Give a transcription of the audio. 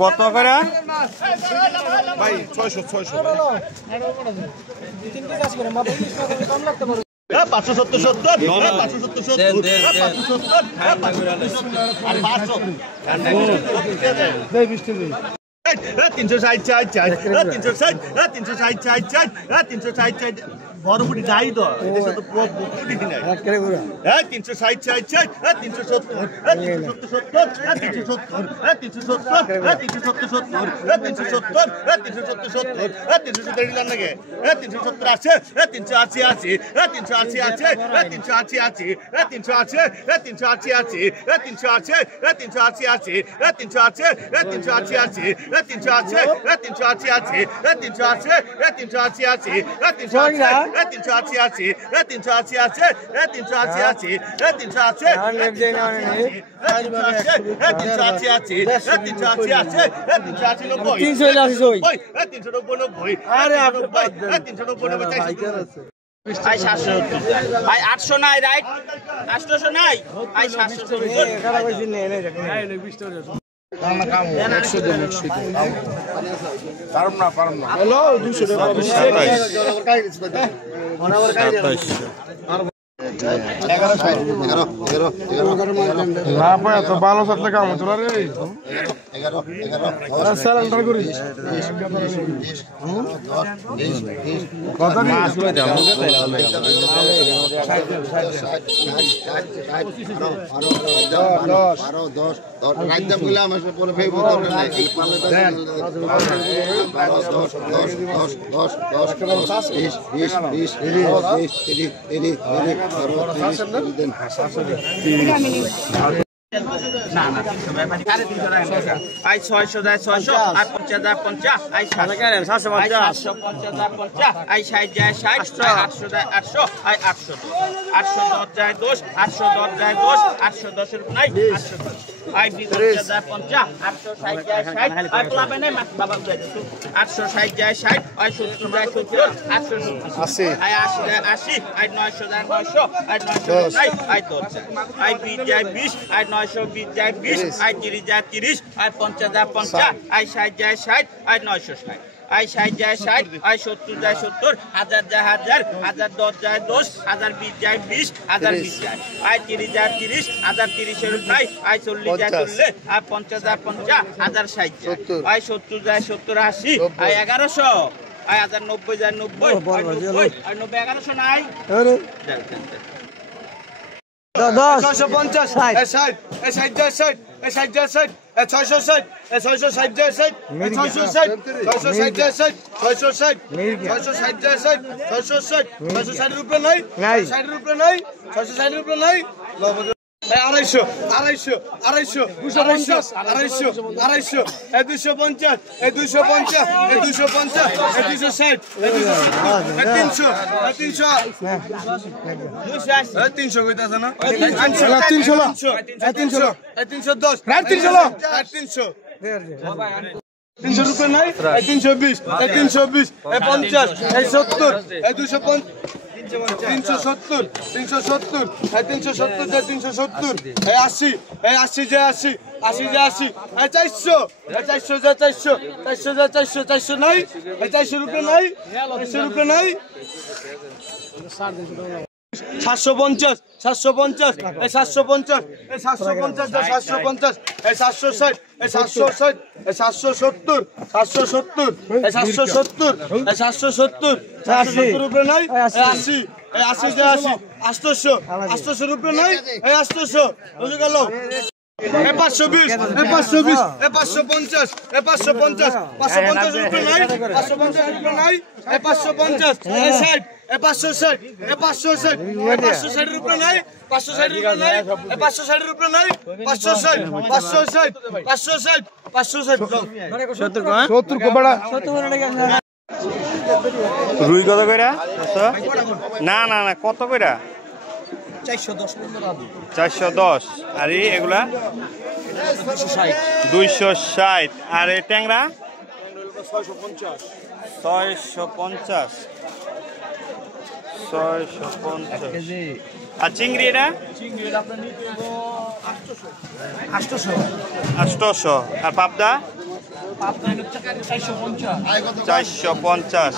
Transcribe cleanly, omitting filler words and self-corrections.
কত করে ভাই 600 বড়পুটি যাই তো এদেশে তো পুরো বুকুটি নাই 360 370 আই 770 আই 800 নাই রাইট 800 নাই আই 770 হ্যালো 200 টাকা ভালো সাথে কাম তোরা রে 11 সিলিন্ডার করি কত দিন আসলে দাম 10 রাজ্য বললাম আসলে পরে ফেব দরকার নাই এই পালেটা 10 না না আই 600 যায় 600 আর 50 যায় 50 আই 750 আই 60 যায় 60 800 যায় 800 আই 800 810 যায় 10 810 যায় 10 810 এর নাই 810 আই 50 যায় 50 860 যায় 60 আই প্লাবে নাই বাবা যায় 860 যায় 60 আই 70 যায় 70 870 আই 80 যায় 80 আই 900 যায় 900 আই 900 নাই আই 10 আই 20 যায় 20 আই 920 যায় 20 আই 30 যায় 30 আই 50 যায় 50 আই 60 যায় 60 আই 960 আই 60 যায় 60 আই 70 যায় 70 1000 যায় 1000 1010 যায় 10 1020 যায় 20 1020 যায় আই 30 যায় 30 1030 এর নাই আই 40 যায় 40 আই 50 যায় 50 1060 যায় আই 70 যায় 70 80 আই 1100 আই 1090 যায় 90 আই 90 1100 নাই আরে 650 60 60 যায় 60 60 যায় 60 660 660 যায় 60 660 660 যায় 60 660 যায় 60 660 660 উপরে নাই 60 এর উপরে নাই 660 এর উপরে নাই 250 250 250 250 250 250 250 260 300 300 কইতাছ না 300 310 300 300 রুপে নাই 320 320 50 70 250 370 370 370 যে 370 80 80 যে 80 80 যে 80 400 400 যে 400 400 যে 400 400 নাই 400 রুপিয়া নাই 400 রুপিয়া নাই 750 750 750 750 750 760 760 770 770 770 770 770 রুপিয়া নাই 80 80 যে 80 800 800 রুপিয়া নাই 800 বুঝে গেল 520 520 550 550 550 রুপিয়া নাই 550 রুপিয়া নাই 550 60 560 560 560 রুপিয়া নাই 560 রুপিয়া নাই 560 রুপিয়া নাই 560 560 560 560 70 কো বড়া রুই কত কইরা না না না কত কইরা 410 আর এগুলা 260 আর এই ট্যাংরা 650 আর চিংড়ি এটা 800 আর পাবদা 450